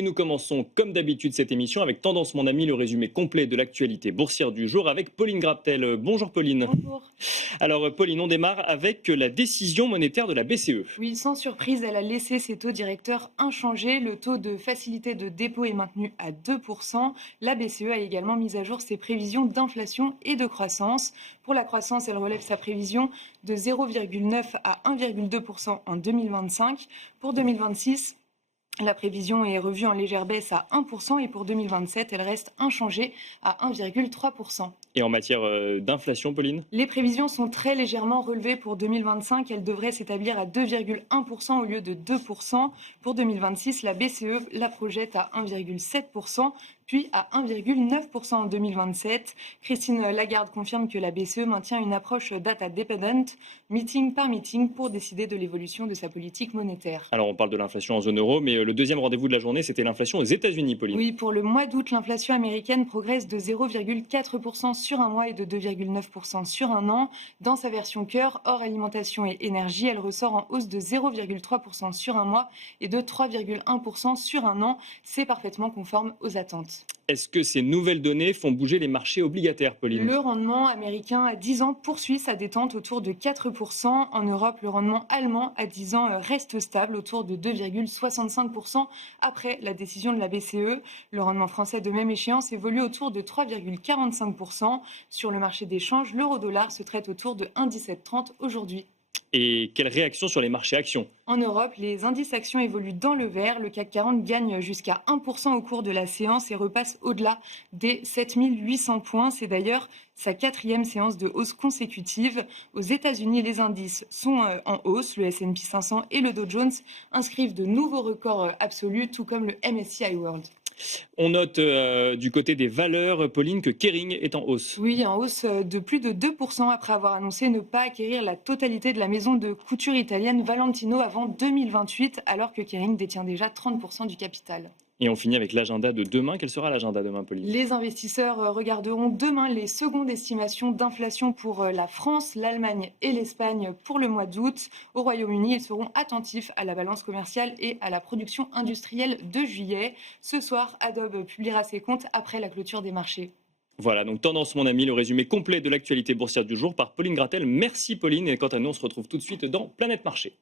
Et nous commençons comme d'habitude cette émission avec Tendance mon ami, le résumé complet de l'actualité boursière du jour avec Pauline Graptel. Bonjour Pauline. Bonjour. Alors Pauline, on démarre avec la décision monétaire de la BCE. Oui, sans surprise, elle a laissé ses taux directeurs inchangés. Le taux de facilité de dépôt est maintenu à 2%. La BCE a également mis à jour ses prévisions d'inflation et de croissance. Pour la croissance, elle relève sa prévision de 0,9 à 1,2% en 2025. Pour 2026, la prévision est revue en légère baisse à 1% et pour 2027, elle reste inchangée à 1,3%. Et en matière d'inflation, Pauline? Les prévisions sont très légèrement relevées pour 2025. Elles devraient s'établir à 2,1% au lieu de 2%. Pour 2026, la BCE la projette à 1,7%, puis à 1,9% en 2027. Christine Lagarde confirme que la BCE maintient une approche data dependent, meeting par meeting, pour décider de l'évolution de sa politique monétaire. Alors on parle de l'inflation en zone euro, mais le deuxième rendez-vous de la journée, c'était l'inflation aux États-Unis, Pauline. Oui, pour le mois d'août, l'inflation américaine progresse de 0,4% sur un mois et de 2,9% sur un an. Dans sa version cœur, hors alimentation et énergie, elle ressort en hausse de 0,3% sur un mois et de 3,1% sur un an. C'est parfaitement conforme aux attentes. Est-ce que ces nouvelles données font bouger les marchés obligataires, Pauline? Le rendement américain à 10 ans poursuit sa détente autour de 4%. En Europe, le rendement allemand à 10 ans reste stable autour de 2,65% après la décision de la BCE. Le rendement français de même échéance évolue autour de 3,45%. Sur le marché des changes, l'euro-dollar se traite autour de 1,1730 aujourd'hui. Et quelle réaction sur les marchés actions? En Europe, les indices actions évoluent dans le vert. Le CAC 40 gagne jusqu'à 1% au cours de la séance et repasse au-delà des 7800 points. C'est d'ailleurs sa quatrième séance de hausse consécutive. Aux États-Unis, les indices sont en hausse. Le S&P 500 et le Dow Jones inscrivent de nouveaux records absolus, tout comme le MSCI World. On note du côté des valeurs, Pauline, que Kering est en hausse. Oui, en hausse de plus de 2% après avoir annoncé ne pas acquérir la totalité de la maison de couture italienne Valentino avant 2028, alors que Kering détient déjà 30% du capital. Et on finit avec l'agenda de demain. Quel sera l'agenda demain, Pauline? Les investisseurs regarderont demain les secondes estimations d'inflation pour la France, l'Allemagne et l'Espagne pour le mois d'août. Au Royaume-Uni, ils seront attentifs à la balance commerciale et à la production industrielle de juillet. Ce soir, Adobe publiera ses comptes après la clôture des marchés. Voilà, donc Tendance mon ami, le résumé complet de l'actualité boursière du jour par Pauline Gratel. Merci Pauline, et quant à nous, on se retrouve tout de suite dans Planète Marché.